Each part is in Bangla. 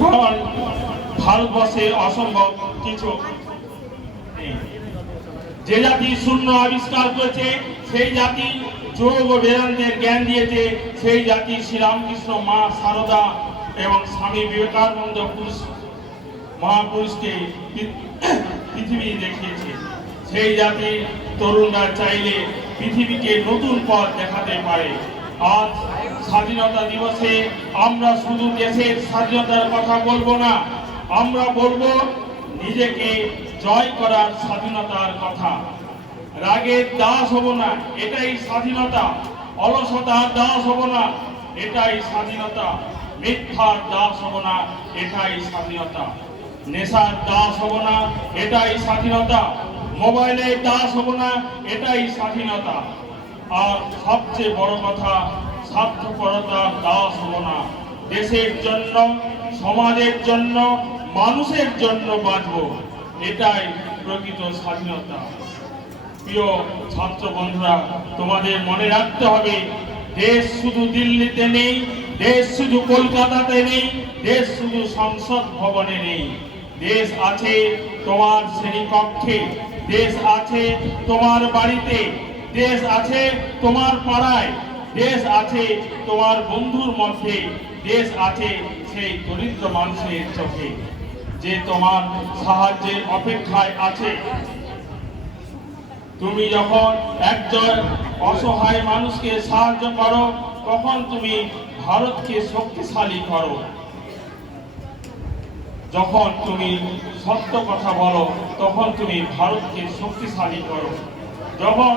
কারণ ভারতবর্ষে অসম্ভব কিছু নেই। যে জাতি শূন্য আবিষ্কার করেছে, সেই জাতি যোগ ও বেদান্তের জ্ঞান দিয়েছে, সেই জাতি শ্রীরামকৃষ্ণ, মা সারদা এবং স্বামী বিবেকানন্দ মহাপুরুষকে পৃথিবী দেখিয়েছে। সেই জাতির তরুণরা চাইলে পৃথিবীকে নতুন পথ দেখাতে পারে। আজ স্বাধীনতা দিবসে আমরা শুধু দেশের স্বাধীনতার কথা বলবো না, আমরা বলবো নিজেকে জয় করার স্বাধীনতার কথা। রাগের দাস হব না, এটাই স্বাধীনতা। অলসতার দাস হব না, এটাই স্বাধীনতা। মিথ্যার দাস হব না, এটাই স্বাধীনতা। নেশার দাস হব না, এটাই স্বাধীনতা। মোবাইলের দাস হব না, এটাই স্বাধীনতা। আর সবচেয়ে বড় কথা, স্বার্থপরতার দাস হব না। দেশের জন্য, সমাজের জন্য, মানুষের জন্য বাঁচব, এটাই প্রকৃত স্বাধীনতা। প্রিয় ছাত্র বন্ধুরা, তোমাদের মনে রাখতে হবে, দেশ শুধু দিল্লিতে নেই, দেশ শুধু কলকাতাতে নেই, দেশ শুধু সংসদ ভবনে নেই। দেশ আছে তোমার শ্রেণীকক্ষে, দেশ আছে তোমার বাড়িতে, দেশ আছে তোমার পাড়ায়, দেশ আছে তোমার বন্ধুর মধ্যে, দেশ আছে সেই দরিদ্র মানুষের চোখে, যে তোমার সাহায্যের অপেক্ষায় আছে। তুমি যখন একজন অসহায় মানুষকে সাহায্য করো, তখন তুমি ভারতকে শক্তিশালী করো। যখন তুমি সত্য কথা বলো, তখন তুমি ভারতকে শক্তিশালী করো। যখন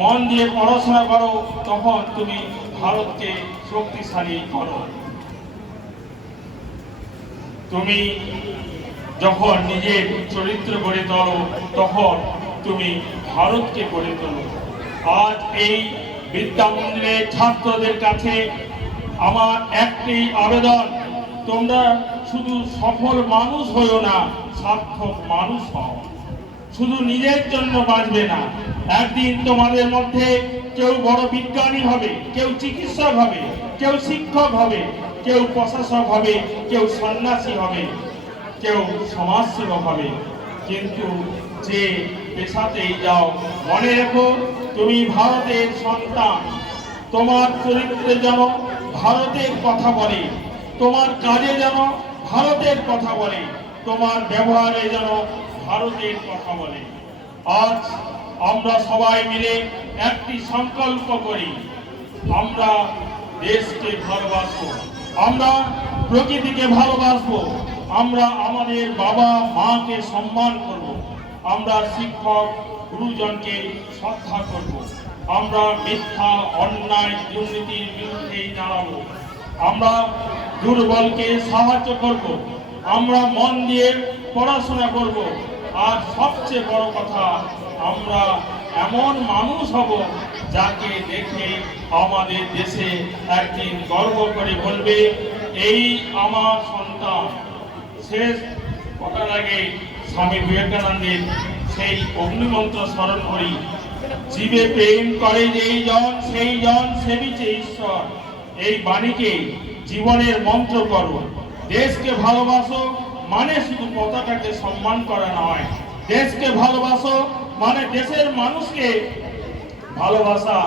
মন দিয়ে পড়াশোনা করো, তখন তুমি ভারতকে শক্তিশালী করো। তুমি যখন নিজের চরিত্র গড়ে তোলো, তখন তুমি ভারতকে গড়ে তোলো। আজ এই বিদ্যা মন্দিরের ছাত্রদের কাছে আমার একটি আবেদন, তোমরা শুধু সফল মানুষ হও না, সার্থক মানুষ হও। শুধু নিজের জন্য বাঁচবে না, একদিন তোমাদের মধ্যে কেউ বড় বিজ্ঞানী হবে, কেউ চিকিৎসক হবে, কেউ শিক্ষক হবে, কেউ প্রশাসক হবে, কেউ সন্ন্যাসী হবে, কেউ সমাজসেবক হবে। কিন্তু যে পেশাতেই যাও, মনে রেখো তুমি ভারতের সন্তান। তোমার চরিত্রে যেন ভারতের কথা বলে, তোমার কাজে যেন ভারতের কথা বলে, তোমার ব্যবহারে যেন ভারতের কথা বলে। আজ আমরা সবাই মিলে একটি সংকল্প করি, আমরা দেশকে ভালোবাসবো, আমরা প্রকৃতিকে ভালোবাসবো, আমরা আমাদের বাবা মাকে সম্মান করব, আমরা শিক্ষক গুরুজনকে শ্রদ্ধা করব, আমরা মিথ্যা, অন্যায়, দুর্নীতির বিরুদ্ধে দাঁড়াবো, আমরা দুর্বলকে সাহায্য করব, আমরা মন দিয়ে পড়াশোনা করব, আর সবচেয়ে বড় কথা, আমরা এমন মানুষ হব যাকে দেখে আমাদের দেশে একদিন গর্ব করে বলবে, এই আমার সন্তান। শেষ কথার আগে স্বামী বিবেকানন্দের সেই অগ্নিমন্ত্র স্মরণ করি, জীবে প্রেম করে যেই জন, সেই জন সেবিছে ঈশ্বর। এই বাণীকে জীবনের মন্ত্র করো। দেশকে ভালোবাসো মানে শুধু পতাকাকে সম্মান করা নয়, দেশকে ভালোবাসো মানে দেশের মানুষকে ভালোবাসা।